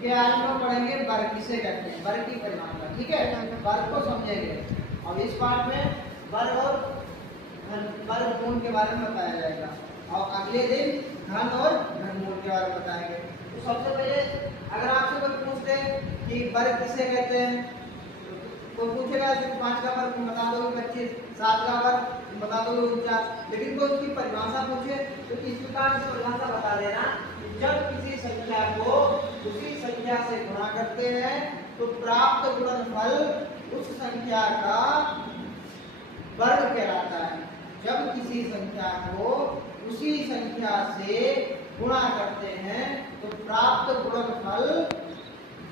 के आज हम लोग पढ़ेंगे वर्ग किसे कहते हैं, वर्ग की परिभाषा। ठीक है, वर्ग को समझेंगे। अब इस पार्ट में वर्ग और वर्गमूल के बारे में बताया जाएगा और अगले दिन घन और घनमूल के बारे में बताएंगे। तो सबसे पहले अगर आपसे कोई पूछते कि वर्ग किसे कहते हैं, तो पूछेगा 5 का वर्ग बता दो 25, 7 का वर्ग बता दो 49, लेकिन कोई उसकी परिभाषा पूछे तो इस प्रकार से परिभाषा बता देना कि जब किसी संख्या को उसी संख्या से गुणा करते हैं तो प्राप्त गुणनफल उस संख्या का वर्ग कहलाता है। जब किसी संख्या को उसी संख्या से गुणा करते हैं तो प्राप्त गुणनफल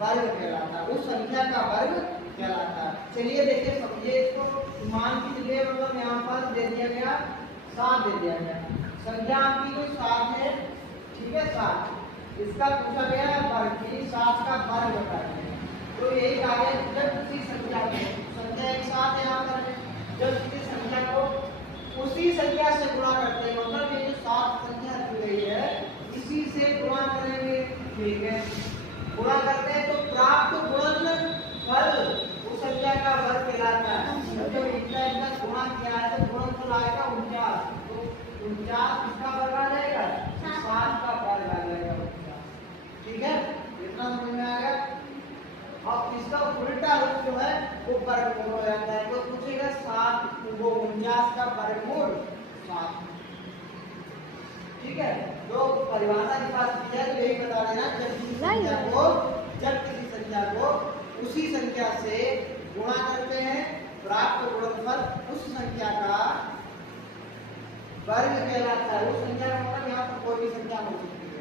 वर्ग कहलाता है, उस संख्या का वर्ग कहलाता है। चलिए देखिए समझिए इसको। मान की जगह मतलब यहाँ पर दे दिया गया 7 दे दिया गया, संख्या आपकी कोई 7 है, ठीक है 7, इसका पूछा गया है वर्ग की 7 का वर्ग बताइए। तो यही आ गया जब किसी संख्या को संख्या एक साथ यहाँ पर जब किसी संख्या को उसी संख्या से गुणा करते हैं, मतलब ये जो 7 संख्या दी गई है इसी से गुणा करेंगे, ठीक है, गुणा करते हैं तो प्राप्त गुणनफल उस संख्या का वर्ग कहलाता है। जब इतना इतना गुणा किया है तो गुणनफल आएगा 49, तो 49 किसका वर्ग आ जाएगा, 7 का वर्ग आ जाएगा 49। ठीक है, इतना समझ में आ गया। अब इसका उल्टा रूप जो है वो वर्गमूल हो जाता है। तो पूछेगा 7 वो 49 का वर्गमूल 7, ठीक है। तो परिभाषा के पास किया तो यही बता देना जब किसी संख्या को उसी संख्या से गुणा करते हैं प्राप्त गुणनफल उस संख्या का वर्ग कहलाता है। उस संख्या का मतलब यहाँ पर कोई भी संख्या हो सकती है,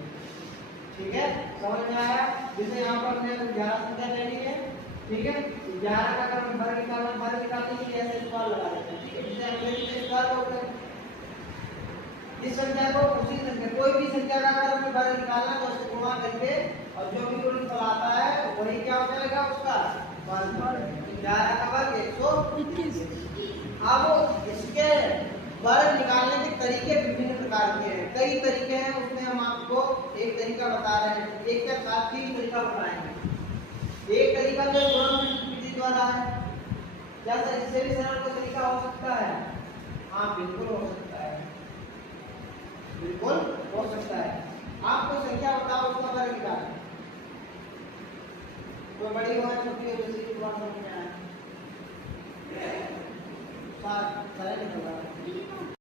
ठीक है, समझ में आया। जैसे यहाँ पर हमने 11 संख्या ले ली है, ठीक है, 11 का अगर हम वर्ग निकालते हैं ऐसे स्क्वायर लगा देते हैं, ठीक है, जिसे अंग्रेजी में स्क्वायर बोलते हैं। इस संख्या को उसी संख्या कोई भी संख्या का अगर हमें वर्ग निकालना है तो उसको गुणा करके और जो भी गुणनफल आता है वही क्या हो जाएगा उसका वर्ग। 11 का वर्ग 121। अब इसके वर्ग निकालने के तरीके विभिन्न प्रकार के हैं, कई तरीके हैं, उसमें हम आपको एक तरीका बता रहे हैं, एक के साथ 3 तरीका बताएंगे। एक तरीका जो गुणन विधि द्वारा है, क्या सर इससे भी सरल कोई तरीका हो सकता है? हाँ बिल्कुल हो सकता है, बिल्कुल हो सकता है। आपको संख्या बताओ उसका वर्ग निकालें, कोई बड़ी हो या छोटी हो, जैसे कि बात समझ में आए सारे निकल रहा है।